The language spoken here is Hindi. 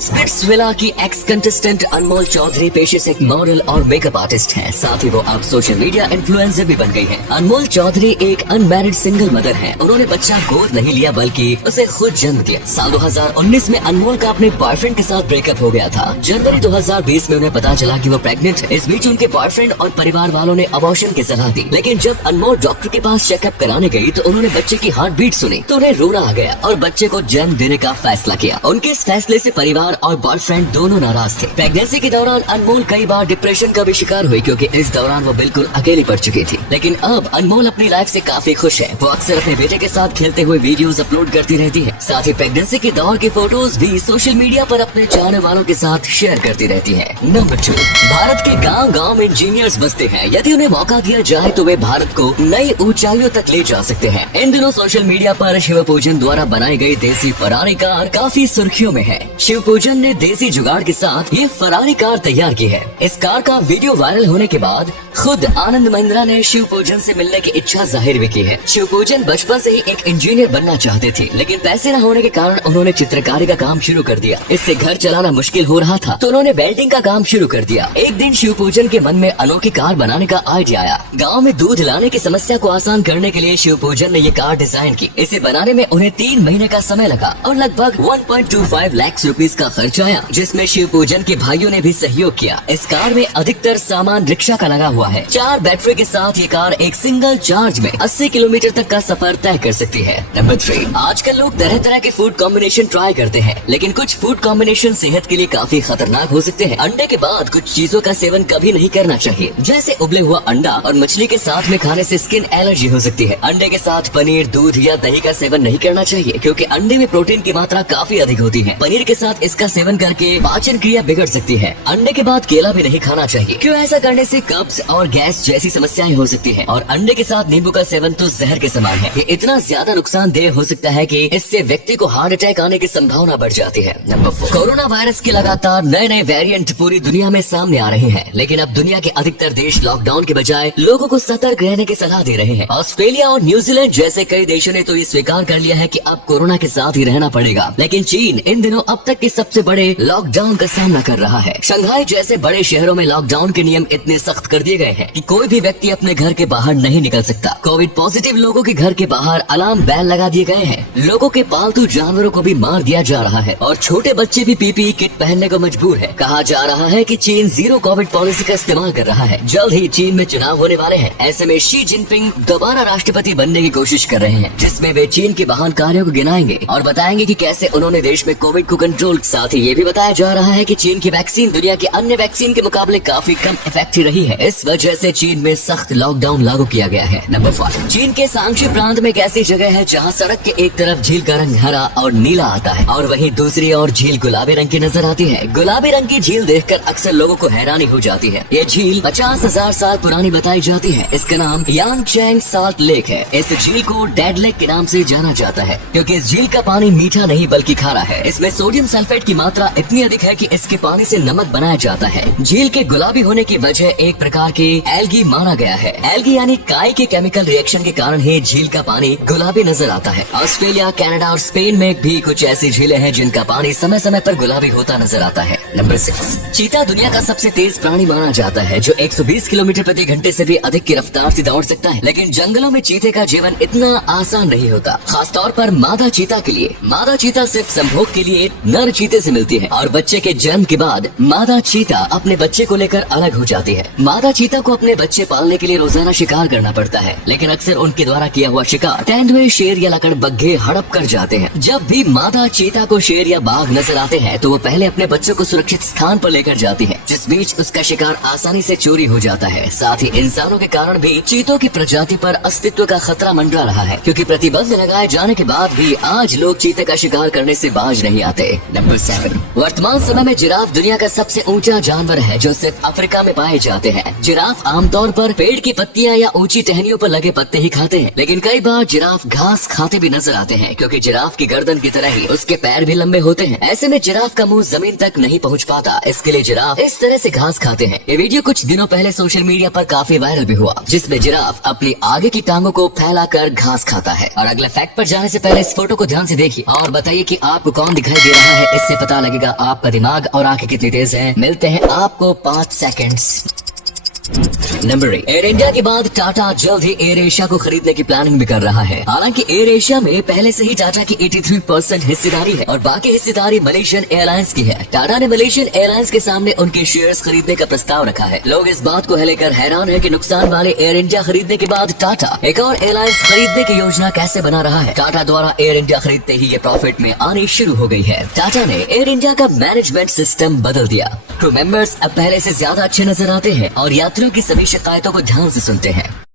स्पिट्सविला की एक्स कंटेस्टेंट अनमोल चौधरी पेशे से एक मॉडल और मेकअप आर्टिस्ट हैं। साथ ही वो अब सोशल मीडिया इन्फ्लुएंसर भी बन गई हैं। अनमोल चौधरी एक अनमैरिड सिंगल मदर हैं। उन्होंने बच्चा गोद नहीं लिया बल्कि उसे खुद जन्म दिया। साल 2019 में अनमोल का अपने बॉयफ्रेंड के साथ ब्रेकअप हो गया था। जनवरी 2020 में उन्हें पता चला कि वो प्रेग्नेंट है। इस बीच उनके बॉयफ्रेंड और परिवार वालों ने अबॉर्शन की सलाह दी, लेकिन जब अनमोल डॉक्टर के पास चेकअप कराने गई तो उन्होंने बच्चे की हार्ट बीट सुनी तो उन्हें रोना आ गया और बच्चे को जन्म देने का फैसला किया। उनके इस फैसले से परिवार और बॉयफ्रेंड दोनों नाराज थे। प्रेगनेंसी के दौरान अनमोल कई बार डिप्रेशन का भी शिकार हुई, क्योंकि इस दौरान वो बिल्कुल अकेली पड़ चुकी थी। लेकिन अब अनमोल अपनी लाइफ से काफी खुश है। वो अक्सर अपने बेटे के साथ खेलते हुए वीडियोस अपलोड करती रहती है। साथ ही प्रेगनेंसी के दौर की फोटोज भी सोशल मीडिया पर अपने चाहने वालों के साथ शेयर करती रहती है। नंबर 2, भारत के गाँव गाँव में इंजीनियर्स बसते हैं। यदि उन्हें मौका दिया जाए तो वे भारत को नई ऊंचाइयों तक ले जा सकते हैं। इन दिनों सोशल मीडिया पर शिव पूजन द्वारा बनाई गई देसी फरारी कार काफी सुर्खियों में है। शिव पूजन ने देसी जुगाड़ के साथ ये फरारी कार तैयार की है। इस कार का वीडियो वायरल होने के बाद खुद आनंद महिंद्रा ने शिव पूजन से मिलने की इच्छा जाहिर भी की है। शिव पूजन बचपन से ही एक इंजीनियर बनना चाहते थे, लेकिन पैसे न होने के कारण उन्होंने चित्रकारी का काम शुरू कर दिया। इससे घर चलाना मुश्किल हो रहा था तो उन्होंने वेल्डिंग का काम शुरू कर दिया। एक दिन शिव पूजन के मन में अनोखी कार बनाने का आइडिया आया। गाँव में दूध लाने की समस्या को आसान करने के लिए शिव पूजन ने ये कार डिजाइन की। इसे बनाने में उन्हें 3 महीने का समय लगा और लगभग 1.25 लाख रुपीस का खर्च आया, जिसमें शिव पूजन के भाइयों ने भी सहयोग किया। इस कार में अधिकतर सामान रिक्शा का लगा हुआ है। 4 बैटरी के साथ ये कार एक सिंगल चार्ज में 80 किलोमीटर तक का सफर तय कर सकती है। नंबर 3, आजकल लोग तरह तरह के फूड कॉम्बिनेशन ट्राई करते हैं, लेकिन कुछ फूड कॉम्बिनेशन सेहत के लिए काफी खतरनाक हो सकते हैं। अंडे के बाद कुछ चीजों का सेवन कभी नहीं करना चाहिए, जैसे उबले हुआ अंडा और मछली के साथ में खाने से स्किन एलर्जी हो सकती है। अंडे के साथ पनीर, दूध या दही का सेवन नहीं करना चाहिए, क्योंकि अंडे में प्रोटीन की मात्रा काफी अधिक होती है। पनीर के साथ इसका सेवन करके पाचन क्रिया बिगड़ सकती है। अंडे के बाद केला भी नहीं खाना चाहिए, क्यों ऐसा करने से कब्ज और गैस जैसी समस्याएं हो सकती है। और अंडे के साथ नींबू का सेवन तो जहर के समान है। ये इतना ज्यादा नुकसानदेह हो सकता है कि इससे व्यक्ति को हार्ट अटैक आने की संभावना बढ़ जाती है। नंबर 4, कोरोना वायरस के लगातार नए नए वेरिएंट पूरी दुनिया में सामने आ रहे हैं, लेकिन अब दुनिया के अधिकतर देश लॉकडाउन के बजाय लोगों को सतर्क रहने की सलाह दे रहे हैं। ऑस्ट्रेलिया और न्यूजीलैंड जैसे कई देशों ने तो ये स्वीकार कर लिया है कि अब कोरोना के साथ ही रहना पड़ेगा, लेकिन चीन इन दिनों अब तक के सबसे बड़े लॉकडाउन का सामना कर रहा है। शंघाई जैसे बड़े शहरों में लॉकडाउन के नियम इतने सख्त कर दिए गए हैं कि कोई भी व्यक्ति अपने घर के बाहर नहीं निकल सकता। कोविड पॉजिटिव लोगों के घर के बाहर अलार्म बैन लगा दिए गए हैं। लोगों के पालतू जानवरों को भी मार दिया जा रहा है और छोटे बच्चे भी पीपीई किट पहनने को मजबूर है। कहा जा रहा है कि चीन जीरो कोविड पॉलिसी का इस्तेमाल कर रहा है। जल्द ही चीन में चुनाव होने वाले हैं। ऐसे में शी जिनपिंग दोबारा राष्ट्रपति बनने की कोशिश कर रहे हैं, जिसमें वे चीन के महान कार्यों को गिनाएंगे और बताएंगे कि कैसे उन्होंने देश में कोविड को कंट्रोल। साथ ही ये भी बताया जा रहा है कि चीन की वैक्सीन दुनिया की अन्य वैक्सीन के मुकाबले काफी कम इफेक्टिव रही है। इस वजह से चीन में सख्त लॉकडाउन लागू किया गया है। नंबर 5, चीन के सांक्षी प्रांत में एक ऐसी जगह है जहाँ सड़क के एक तरफ झील का रंग हरा और नीला आता है और वहीं दूसरी ओर झील गुलाबी रंग की नजर आती है। गुलाबी रंग की झील देखकर अक्सर लोगों को हैरानी हो जाती है। ये झील 50,000 साल पुरानी बताई जाती है। इसका नाम यांगचैंग साल्ट लेक है। इस झील को डेड लेक के नाम से जाना जाता है, क्योंकि इस झील का पानी मीठा नहीं बल्कि खारा है। इसमें सोडियम सल्फेट की मात्रा इतनी अधिक है कि इसके पानी से नमक बनाया जाता है। झील के गुलाबी होने की वजह एक प्रकार के एल्गी माना गया है। एल्गी यानी काई के केमिकल रिएक्शन के कारण ही झील का पानी गुलाबी नजर आता है। ऑस्ट्रेलिया, कनाडा और स्पेन में भी कुछ ऐसी झीलें हैं जिनका पानी समय समय पर गुलाबी होता नजर आता है। नंबर 6, चीता दुनिया का सबसे तेज प्राणी माना जाता है, जो 120 किलोमीटर प्रति घंटे से भी अधिक की रफ्तार से दौड़ सकता है। लेकिन जंगलों में चीते का जीवन इतना आसान नहीं होता, खासतौर पर मादा चीता के लिए। मादा चीता सिर्फ संभोग के लिए नर चीते से मिलती है और बच्चे के जन्म के बाद मादा चीता अपने बच्चे को लेकर अलग हो जाती है। मादा चीता को अपने बच्चे पालने के लिए रोजाना शिकार करना पड़ता है, लेकिन अक्सर उनके द्वारा किया हुआ शिकार तेंदुए, शेर या लकड़बग्घे हड़प कर जाते हैं। जब भी मादा चीता को शेर या बाघ नजर आते हैं तो वो पहले अपने बच्चों को सुरक्षित स्थान पर लेकर जाती है, जिस बीच उसका शिकार आसानी से चोरी हो जाता है। साथ ही इंसानों के कारण भी चीतों की प्रजाति पर अस्तित्व का खतरा मंडरा रहा है, क्योंकि प्रतिबंध लगाए जाने के बाद भी आज लोग चीते का शिकार करने से बाज नहीं आते। नंबर 7, वर्तमान समय में जिराफ दुनिया का सबसे ऊंचा जानवर है, जो सिर्फ अफ्रीका में पाए जाते हैं। जिराफ आमतौर पर पेड़ की पत्तियां या ऊंची टहनियों पर लगे पत्ते ही खाते हैं, लेकिन कई बार जिराफ घास खाते भी नजर आते हैं, क्योंकि जिराफ की गर्दन की तरह ही उसके पैर भी लंबे होते हैं। ऐसे में जिराफ का मुंह जमीन तक नहीं पहुंच पाता, इसके लिए जिराफ इस तरह से घास खाते हैं। ये वीडियो कुछ दिनों पहले सोशल मीडिया पर काफी वायरल भी हुआ, जिसमें जिराफ अपनी आगे की टांगों को फैलाकर घास खाता है। और अगले फैक्ट पर जाने से पहले इस फोटो को ध्यान से देखिए और बताइए कि आपको कौन दिखाई दे रहा है। इससे पता पता लगेगा आपका दिमाग और आंखें कितनी तेज हैं। मिलते हैं आपको 5 सेकंड्स। नंबर 8, एयर इंडिया के बाद टाटा जल्द ही एयर एशिया को खरीदने की प्लानिंग भी कर रहा है। हालांकि एयर एशिया में पहले से ही टाटा की 83% हिस्सेदारी है और बाकी हिस्सेदारी मलेशियन एयरलाइंस की है। टाटा ने मलेशियन एयरलाइंस के सामने उनके शेयर्स खरीदने का प्रस्ताव रखा है। लोग इस बात को लेकर हैरान है कि नुकसान वाले एयर इंडिया खरीदने के बाद टाटा एक और एयरलाइंस खरीदने की योजना कैसे बना रहा है। टाटा द्वारा एयर इंडिया खरीदते ही ये प्रॉफिट में आनी शुरू हो गई है। टाटा ने एयर इंडिया का मैनेजमेंट सिस्टम बदल दिया। क्रू मेंबर्स अब पहले से ज्यादा अच्छे नजर आते हैं और यात्रियों की सभी शिकायतों को ध्यान से सुनते हैं।